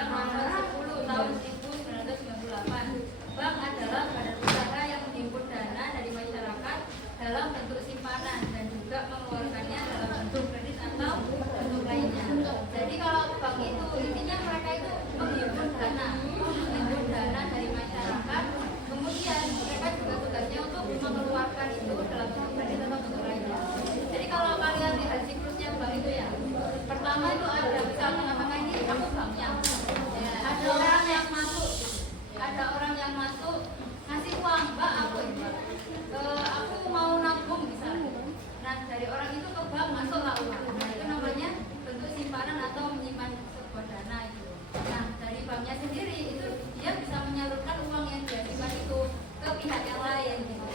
Undang-Undang Nomor 10 Tahun 1998. Bank adalah badan usaha yang menghimpun dana dari masyarakat dalam bentuk simpanan dan juga mengeluarkannya dalam bentuk kredit atau bentuk lainnya. Jadi kalau bank itu intinya mereka itu menghimpun dana dari masyarakat, kemudian mereka juga tugasnya untuk mengeluarkan itu dalam bentuk kredit atau bentuk lainnya. Jadi kalau kalian lihat siklusnya bank itu ya, pertama itu ada misalnya apakah ini aku banknya, ada orang yang masuk ngasih uang, Mbak aku mau nabung misalnya. Nah dari orang itu ke bank masuklah uang. Nah itu namanya bentuk simpanan atau menyimpan sebuah dana itu. Nah dari banknya sendiri itu dia bisa menyalurkan uang yang dia simpan itu ke pihak yang lain gitu.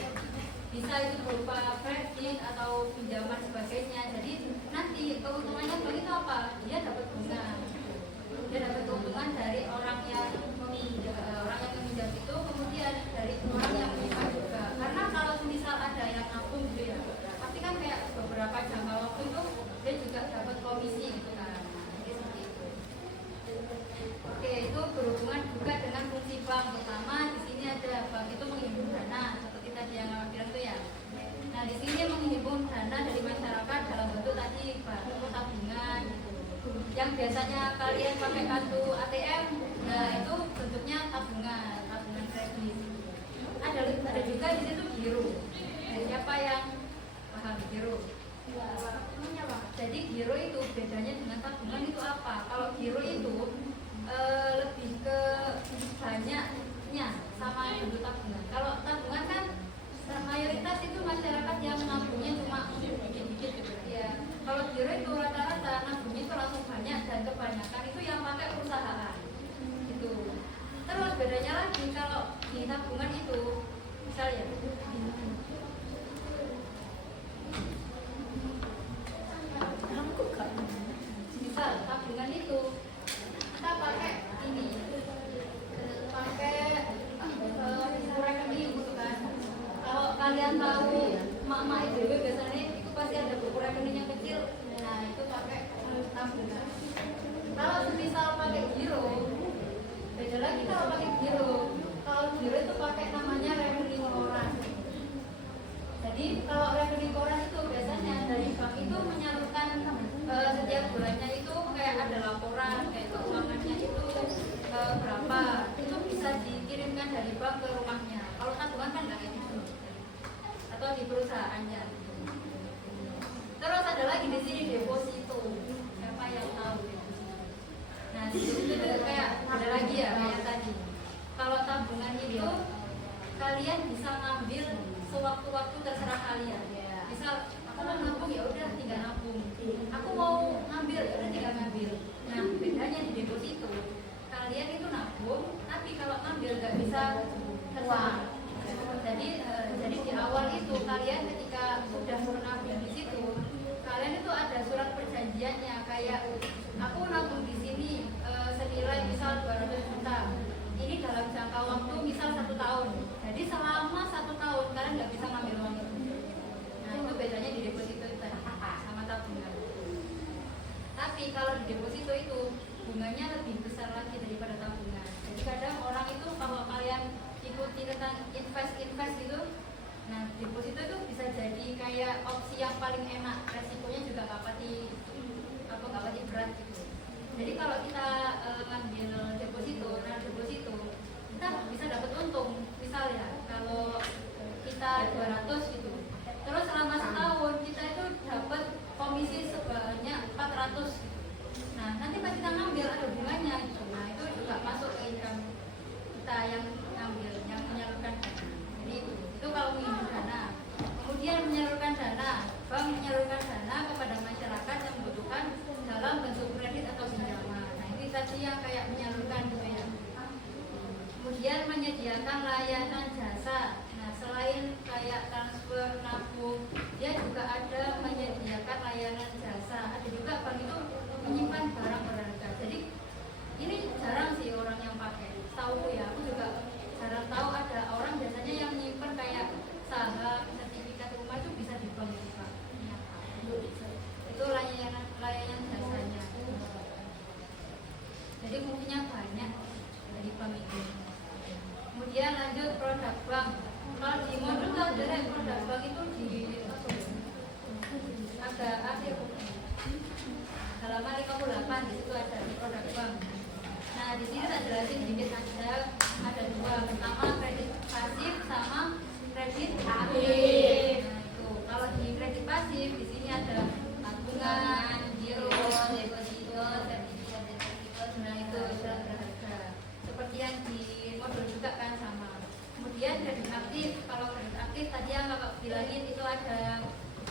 Bisa itu berupa kredit atau pinjaman sebagainya. Jadi nanti keuntungannya bank itu apa? Dia dapat bunga. Dia dapat keuntungan dari orang yang meminjam itu, kemudian dari orang yang menyimpan juga. Karena kalau misal ada yang nabung gitu ya, pasti kan kayak beberapa jangka waktu itu dia juga dapat komisi gitu kan. Jadi seperti itu. Oke, itu berhubungan juga dengan fungsi bank. Pertama di sini ada bank itu menghimpun dana seperti tadi yang Mama bilang itu ya. Nah di sini menghimpun dana dari masyarakat dalam bentuk tadi bank tabungan gitu. Yang biasanya kalian pakai kartu ATM, nah itu bentuknya tabungan kredit. Ada juga di situ giro. Nah, siapa yang paham giro? Jadi giro itu bedanya dengan tabungan itu apa? Kalau giro itu lebih ke banyaknya sama bentuk tabungan. Kalau tabungan kan mayoritas itu masyarakat yang nabungnya cuma dikit-dikit gitu ya. Kalau giro itu rata-rata nabungnya itu langsung banyak dan kebanyakan itu yang pakai perusahaan gitu. Terus bedanya lagi kalau di tabungan itu misalnya misal tabungan itu kita pakai ini pakai rekening gitu kan. Kalau kalian tahu mak-mak itu biasanya itu pasti ada buku rekening yang kecil. Nah itu pakai tabungan. Kalau misal pakai giro beda lagi. Kalau pakai giro, kalau giro itu pakai namanya rekening koran. Jadi kalau rekening koran itu biasanya dari bank itu menyalurkan setiap bulannya itu kayak ada laporan kayak keuangannya itu berapa, itu bisa dikirimkan dari bank ke rumahnya. Kalau tabungan kan nggak kayak gitu, atau di perusahaannya. Terus ada lagi di sini deposito. Siapa yang tahu deposito? Nah deposito itu kayak ada lagi ya kayak tadi. Kalau tabungan itu kalian bisa ngambil sewaktu-waktu terserah kalian. Misal aku mau nabung ya udah tinggal nabung. Aku mau ngambil ya udah tinggal ngambil. Nah bedanya di deposito kalian itu nabung, tapi kalau ngambil nggak bisa uang. Jadi di awal itu kalian ketika sudah menabung di situ, kalian itu ada surat perjanjiannya kayak aku nabung di sini senilai misal 200 juta. Ini dalam jangka waktu misal 1 tahun. Jadi selama 1 tahun kalian nggak bisa ngambil uang itu. Nah itu bedanya di deposito itu sama tabungan. Tapi kalau di deposito itu bunganya lebih besar lagi daripada tabungan. Jadi kadang orang itu kalau kalian ikuti tentang invest gitu, nah deposito itu bisa jadi kayak opsi yang paling enak. Resikonya juga nggak pati berat gitu. Jadi kalau kita ngambil deposito, nah deposito kita bisa dapat untung. Misal ya kalau kita 200 gitu, terus selama setahun kita itu dapat komisi sebanyak 400 gitu. Nah nanti pas kita ngambil ada bunganya gitu. Nah itu juga masuk ke income kita yang ngambil, yang menyalurkan dana. Jadi itu kalau mengimpun dana. Kemudian menyalurkan dana, bank menyalurkan dana kepada masyarakat yang membutuhkan dalam bentuk kredit atau pinjaman. Nah ini tadi yang kayak menyalurkan gitu ya. Kemudian menyediakan layanan jasa. Nah selain kayak transfer, nabung, dia juga ada menyediakan layanan jasa. Ada juga bank itu menyimpan barang berharga. Jadi ini jarang sih orang yang pakai. Tahu ya, aku juga jarang tahu ada orang biasanya yang menyimpan kayak saham, sertifikat rumah itu bisa di bank juga. Itu layanan jasanya. Jadi fungsinya banyak dari bank itu. Kemudian lanjut produk bank. Kalau di modul ada produk bank itu di agak akhir halaman 58 di situ ada produk bank. Nah di sini saya jelasin sedikit saja. Ada dua, pertama kredit pasif sama kredit aktif. Nah itu kalau di kredit pasif di sini ada tabungan, giro, deposito, sertifikat. Nah itu surat berharga. Seperti yang di modul juga kan sama. Kemudian kredit aktif, kalau kredit aktif tadi yang kakak bilangin itu ada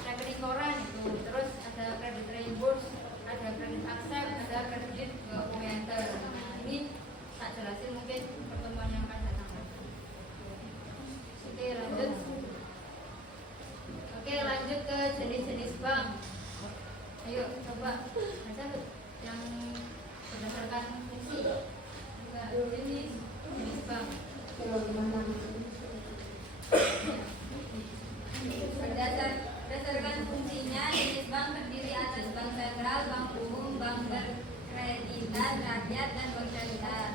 rekening koran itu, terus ada kredit reimburse, ada kredit accept, ada kredit dokumenter. Nah ini tak jelasin mungkin pertemuan yang akan datang. Oke lanjut. Oke lanjut ke jenis-jenis bank. Ayo coba baca yang berdasarkan fungsi. Jenis bank. Berdasarkan fungsinya, jenis bank terdiri atas bank sentral, bank umum, bank berkreditan rakyat, dan bank syariah.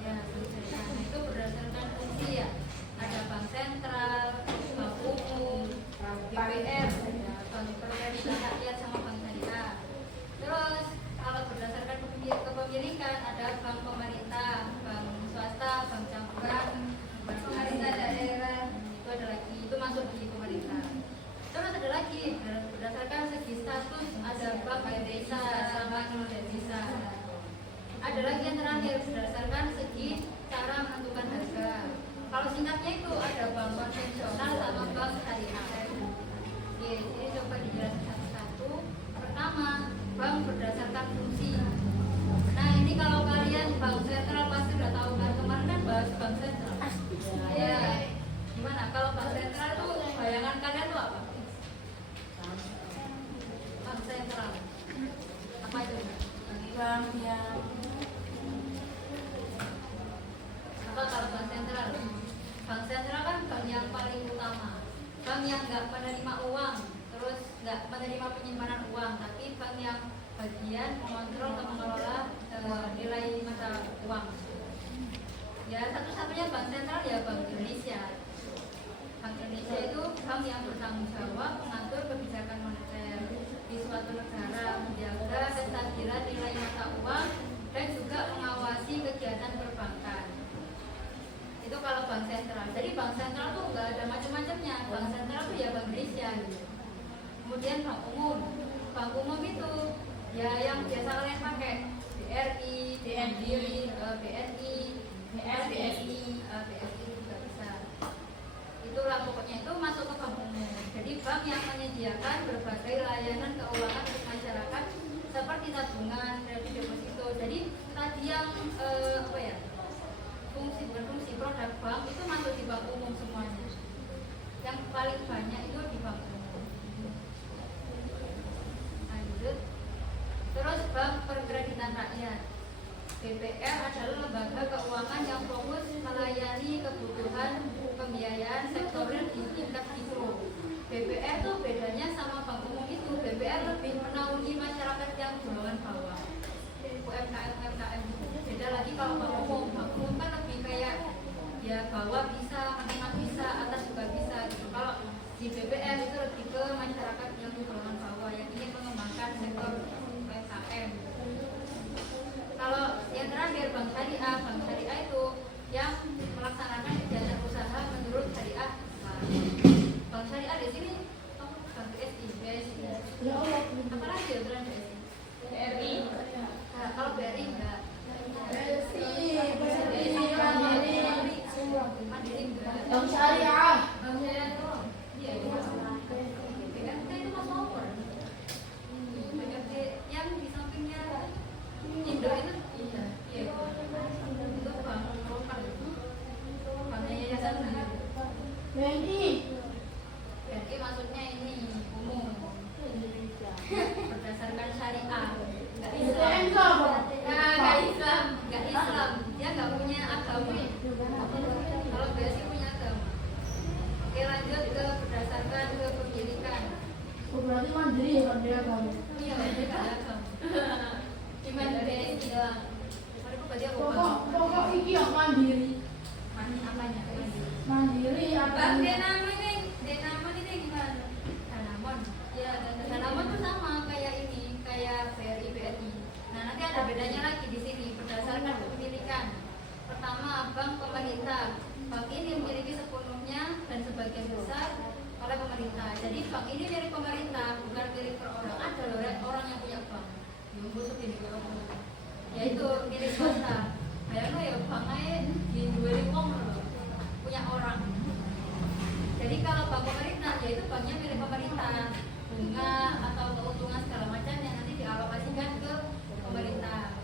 Ya, nah, itu berdasarkan fungsi ya. Ada bank sentral, bank umum, BPR, bank berkreditan rakyat, sama bank syariah. Terus kalau berdasarkan kepemilikan ada bank pemerintah, bank swasta, bank campuran, bank pemerintah daerah. Itu ada lagi, itu masuk di pemerintah. Terus ada lagi berdasarkan segi status ada bank desa sama non desa. Ada lagi yang terakhir berdasarkan segi cara menentukan harga. Kalau singkatnya itu ada bank konvensional sama bank syariah. Oke, jadi coba dijelaskan satu-satu. Pertama, bank berdasarkan fungsi. Nah ini kalau kalian bank sentral pasti udah tahu kan, kemarin kan bahas bank sentral. Ya, gimana kalau bank sentral tuh bayangan kalian tuh apa? Bank sentral apa itu? Bank yang apa kalau bank sentral? Bank sentral kan bank yang paling utama, bank yang nggak menerima uang, terus nggak menerima penyimpanan uang, tapi bank yang bagian mengontrol dan mengelola nilai mata uang. Ya satu-satunya bank sentral ya Bank Indonesia. Bank Indonesia itu bank yang bertanggung jawab mengatur kebijakan moneter di suatu negara, menjaga kestabilan nilai mata uang, dan juga mengawasi kegiatan perbankan. Itu kalau bank sentral. Jadi bank sentral tuh nggak ada macam-macamnya. Bank sentral tuh ya Bank Indonesia gitu. Kemudian bank umum. Bank umum itu ya yang biasa kalian pakai BRI, BNI, BNI, BSI, BSI juga bisa. Itulah pokoknya itu masuk ke bank umum. Jadi bank yang menyediakan berbagai layanan keuangan untuk masyarakat seperti tabungan, kredit deposito. Jadi tadi yang apa ya? Fungsi produk bank itu masuk di bank umum semuanya. Yang paling banyak itu di bank umum. Lanjut. Terus bank perkreditan rakyat. BPR adalah lembaga keuangan yang fokus melayani kebutuhan pembiayaan sektor real di tingkat mikro. BPR tuh bedanya sama bank umum itu. BPR lebih menaungi masyarakat yang golongan bawah. UMKM beda lagi kalau bank umum. Bank umum kan lebih kayak ya bawah bisa, menengah bisa, atas juga bisa gitu. Kalau di BPR itu lebih ke masyarakat yang golongan bawah yang ingin mengembangkan sektor UMKM. Kalau yang terakhir bank syariah itu yang melaksanakan kegiatan usaha menurut syariah. Bank syariah di sini bank BSI. Apa lagi ya selain BSI? BRI. Nah, kalau BRI enggak. Bank syariah. Iya, itu Mas Mawar. Yang di sampingnya Indo itu iya. Itu bank lokal itu. Banknya yayasan sendiri. BNI maksudnya ini umum. Berdasarkan syariah. Enggak Islam. Enggak Islam. Dia enggak punya agama. Kalau BSI punya agama. Oke, lanjut ke berdasarkan kepemilikan. Berarti mandiri ya kan dia kamu. Iya, mandiri agama. Cuma BSI doang. Denamon ini gimana? Danamon. Ya, Danamon tuh sama kayak ini, kayak BRI BRI. Nah, nanti ada bedanya lagi di sini berdasarkan kepemilikan. Pertama, bank pemerintah. Bank ini memiliki sepenuhnya dan sebagian besar oleh pemerintah. Jadi bank ini milik pemerintah, bukan milik perorangan. Ada loh orang yang punya bank. Busuk ini kalau yaitu milik swasta. Bayangno ya bank aja di dua punya orang. Jadi kalau bank pemerintah, yaitu banknya milik pemerintah, bunga atau keuntungan segala macam yang nanti dialokasikan ke pemerintah.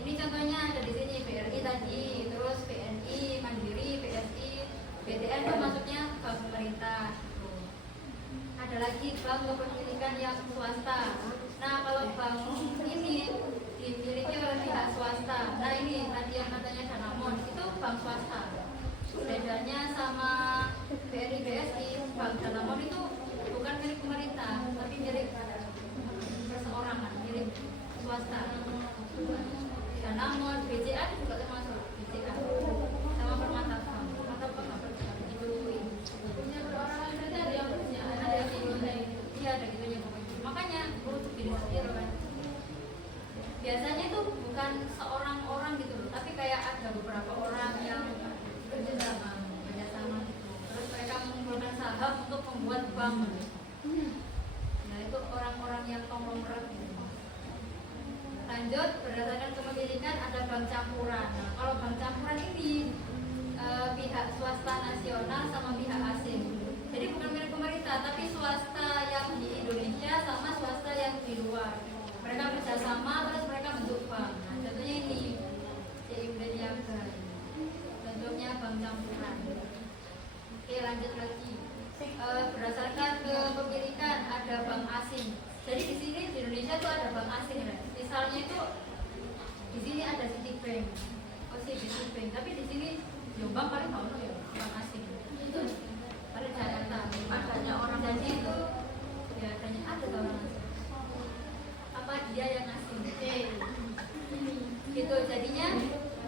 Ini contohnya ada di sini BRI tadi, terus BNI, Mandiri, BSI, BTN itu maksudnya bank pemerintah. Ada lagi bank kepemilikan yang swasta. Nah kalau bank ini dimiliki oleh pihak swasta. Nah ini tadi yang katanya Danamon itu bank swasta. Bedanya sama BRI BSI, bank Danamon itu bukan milik pemerintah, tapi milik perseorangan, milik swasta. Danamon, BCA juga termasuk BCA sama Permata Bank. Permata Bank itu punya perorangan saja ada yang punya ada yang iya ada gitunya pokoknya. Makanya untuk diri sendiri kan. Biasanya itu bukan seorang orang gitu loh, tapi kayak ada beberapa orang yang kerjasama gitu. Terus mereka mengumpulkan saham untuk membuat bank. Nah itu orang-orang yang konglomerat gitu. Lanjut, berdasarkan kepemilikan ada bank campuran. Nah, kalau bank campuran ini pihak swasta nasional sama pihak asing. Jadi bukan milik pemerintah, tapi swasta yang di Indonesia sama swasta yang di luar. Mereka kerjasama, terus mereka bentuk bank. Nah, contohnya ini, CIMB Niaga. Bentuknya bank campuran. Oke, lanjut lagi. Berdasarkan kepemilikan ada bank asing. Jadi di sini di Indonesia tuh ada bank asing ya. Misalnya itu di sini ada Citibank, Citibank. Tapi di sini Jombang paling tahu ya bank asing. Itu pada Jakarta adanya orang jadi itu ya ada orang asing. Apa dia yang asing? Gitu jadinya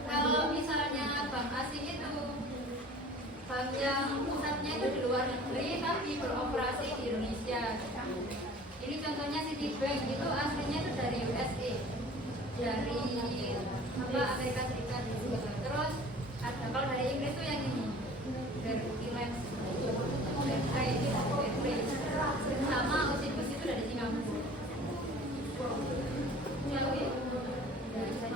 kalau misalnya bank asing itu bank yang pusatnya itu di luar negeri tapi beroperasi di Indonesia. Ini contohnya Citibank itu aslinya itu dari USA, dari Amerika Serikat. Terus ada kalau dari Inggris itu yang ini, dari Finland, sama Oceanus itu dari Singapura. Jadi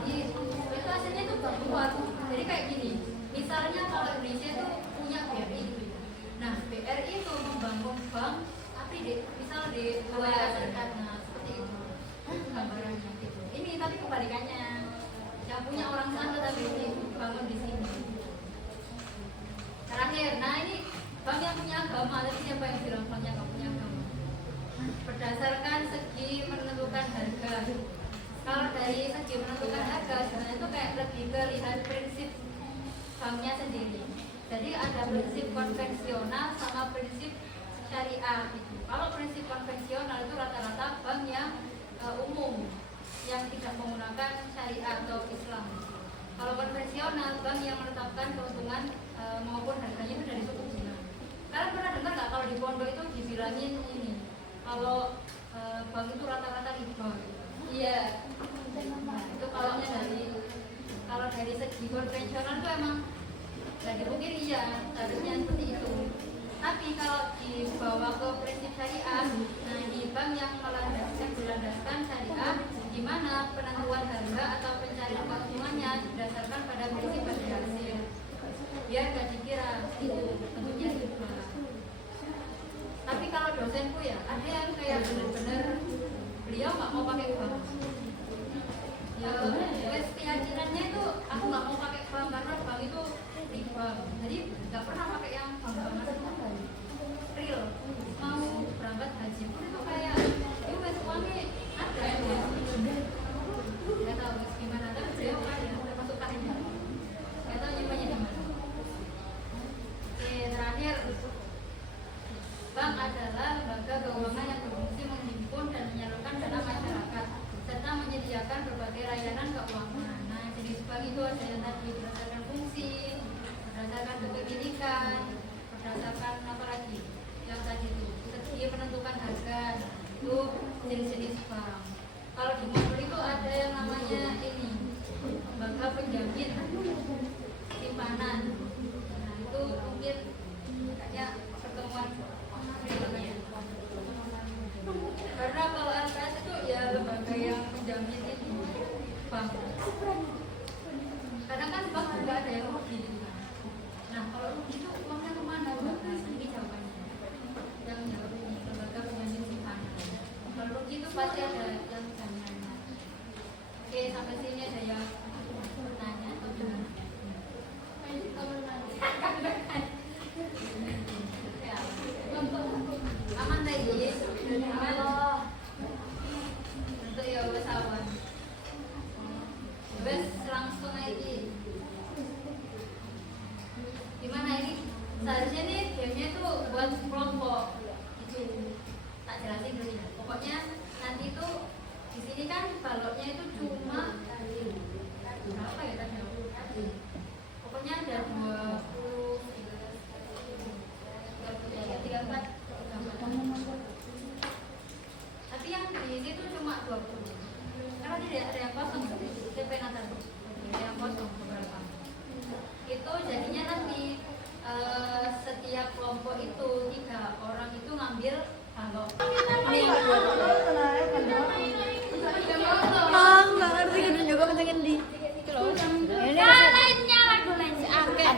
itu aslinya itu bank luar. Jadi kayak gini, misalnya kalau Indonesia itu punya BRI, nah BRI itu membangun bank misal di Amerika Serikat, nah seperti itu gambarannya gitu. Ini tapi kebalikannya, yang punya orang sana tapi ini bangun di sini. Terakhir, nah ini bank yang punya agama, tapi siapa yang bilang banknya nggak punya agama? Berdasarkan segi menentukan harga. Kalau dari segi menentukan harga, sebenarnya itu kayak lebih ke lihat prinsip banknya sendiri. Jadi ada prinsip konvensional sama prinsip syariah gitu. Kalau prinsip konvensional itu rata-rata bank yang umum yang tidak menggunakan syariah atau Islam. Kalau konvensional bank yang menetapkan keuntungan maupun harganya itu dari suku bunga. Kalian pernah dengar nggak kalau di pondok itu dibilangin ini kalau bank itu rata-rata riba? Iya. Nah, itu kalau dari segi konvensional itu emang nggak dipungkiri iya, harusnya seperti itu. Tapi kalau dibawa ke prinsip syariah, nah di bank yang berlandaskan syariah, di mana penentuan harga atau pencarian keuntungannya didasarkan pada prinsip banding hasil. Biar gak dikira itu bentuknya riba. Tapi kalau dosenku ya, ada yang kayak bener-bener beliau nggak mau pakai bank. Ya, keyakinannya itu aku nggak mau pakai bank karena bank itu riba. Jadi nggak pernah pakai yang bank-bankan real. Mau berangkat haji pun itu kayak itu wes uangnya ada ya. Nggak tahu gimana, tapi beliau kan ya termasuk kaya. Nggak tahu nyimpannya di mana. Oke, terakhir, bank adalah lembaga keuangan yang berfungsi menghimpun dan menyalurkan dana masyarakat serta menyediakan berbagai layanan itu jenis-jenis bank. Kalau di mobil itu ada yang namanya ini lembaga penjamin simpanan. Nah itu mungkin kayaknya pertemuan berikutnya. Karena kalau LPS itu ya lembaga yang menjamin ini bank. Kadang kan bank juga ada yang rugi gitu kan. Nah kalau rugi itu uangnya kemana Mbak? Nah ini jawabannya. Yang jawab ini lembaga penjamin simpanan. Kalau rugi itu pasti ada yang jaminannya. Oke sampai sini ada yang nanya atau gimana? Ya, aman lagi. Aman. Untuk ya wes awan. Wes langsung aja. Gimana ini? Seharusnya nih gamenya tuh buat kelompok. Itu tak jelasin dulu ya. Pokoknya nanti tuh di sini kan baloknya itu cuma berapa ya tadi? Pokoknya ada 20, 34. Tapi yang di sini tuh cuma 20. Karena tidak ada yang kosong, TP Natal ada yang kosong beberapa. Itu jadinya nanti setiap kelompok itu 3 orang itu ngambil balok. Ini yang kedua. Nggak ngerti kan juga pengen di. Lainnya lagu lain seangkat.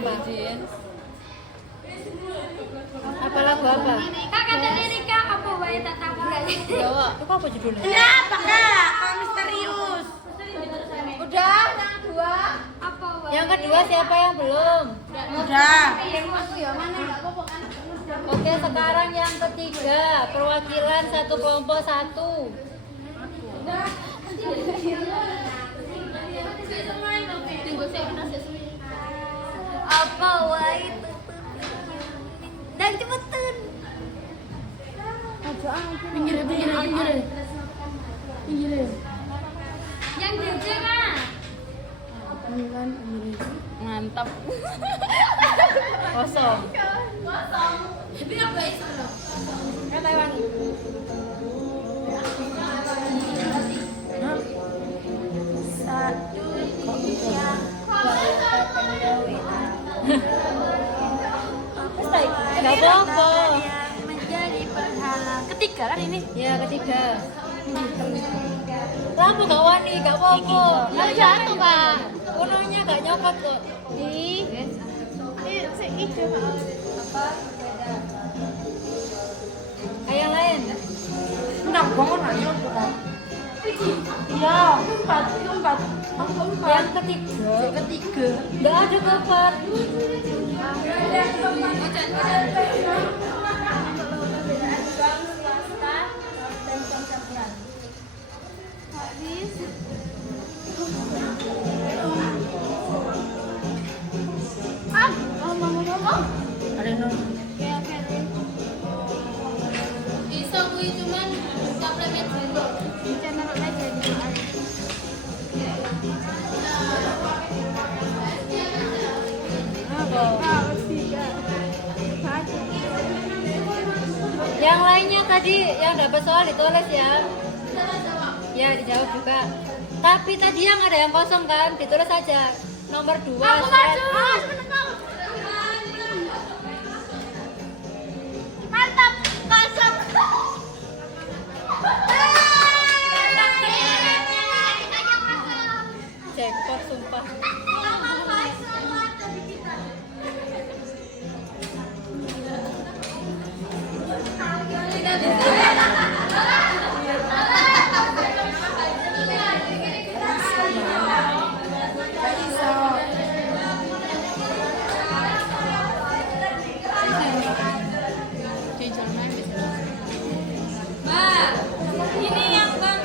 Apa lagu apa? Kakak dari Rika apa wae tak tahu enggak sih? Jawa. Itu apa judulnya? Kenapa kak? Kau misterius. Udah. Apa wae? Yang kedua siapa yang belum? Udah. Aku ya mana enggak apa-apa kan. Oke, sekarang yang ketiga, perwakilan satu kelompok satu. Apa wae itu? Dan cepetan. Pinggir. Yang gede kan? Mantap. Kosong. Kata wangi. Gak apa-apa. Menjadi berhala. Ketiga kan ini? Ya ketiga. Kenapa gak wani? Gak apa-apa. Kan jatuh kak. Kunungnya gak nyopot kok. Ih. Apa? Yang lain? Enggak bangun aja bukan. Iya, empat. Yang ketiga. Ketiga. Gak ada keempat. Ada yang nonton. Bisa gue cuman supplement dulu. Channel aja di Yang lainnya tadi yang dapat soal ditulis ya. Ya dijawab juga. Tapi tadi yang ada yang kosong kan, ditulis aja. Nomor 2. Aku maju. Mantap, kosong. Jackpot sumpah. Mbak, ini yang bang.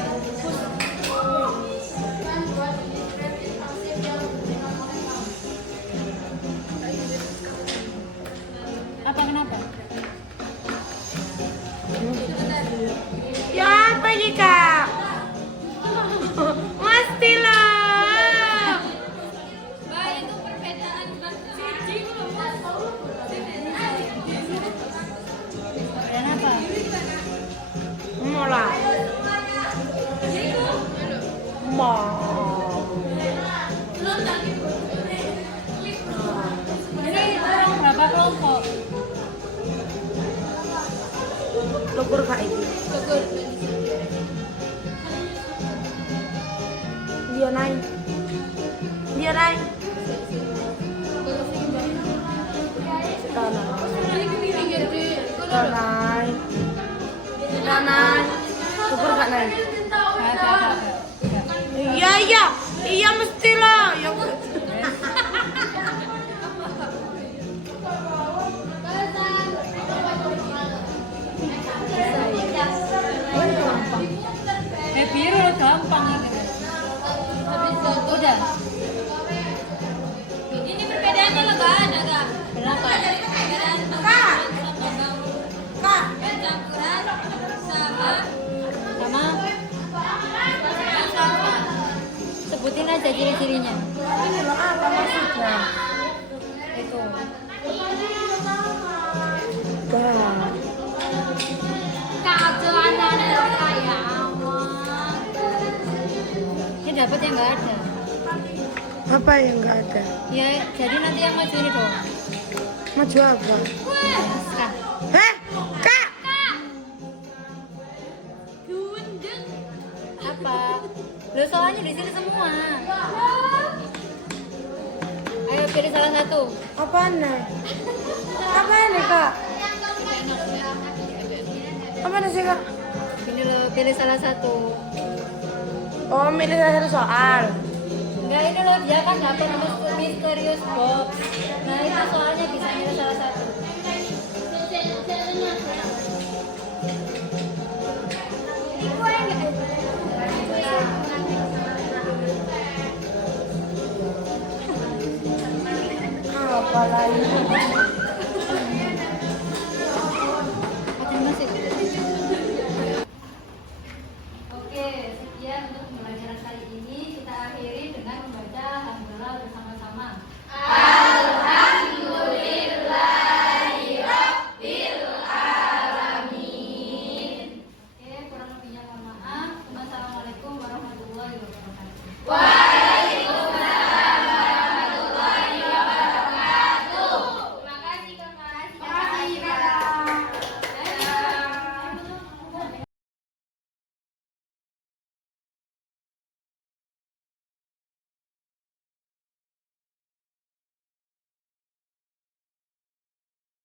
Syukur kak iki. Syukur. Dia naik. Dia naik. Tanah. Tanah. Tanah. Syukur kak naik. Iya iya. Iya mestilah. Ya. Biru gampang ini. Udah. Ini perbedaannya lebaran agak. Berapa? Perbedaan Kak. Kak. campuran sama Sama sebutin aja ciri-cirinya. Ini loh apa maksudnya? Itu. Wah. kacau anak-anak saya. Ini dapat yang nggak ada. Apa yang nggak ada? Ya, jadi nanti yang maju ini dong. Maju apa? Kak. Heh, kak. Gundeng. Apa? Lo soalnya di sini semua. Ayo pilih salah satu. Apa nih? Apa ini kak? Apa nih sih kak? Ini lo pilih salah satu. Oh, milih salah satu soal. Enggak, ini lo dia kan dapat misterius box. Nah itu soalnya bisa milih salah satu. Apa lagi?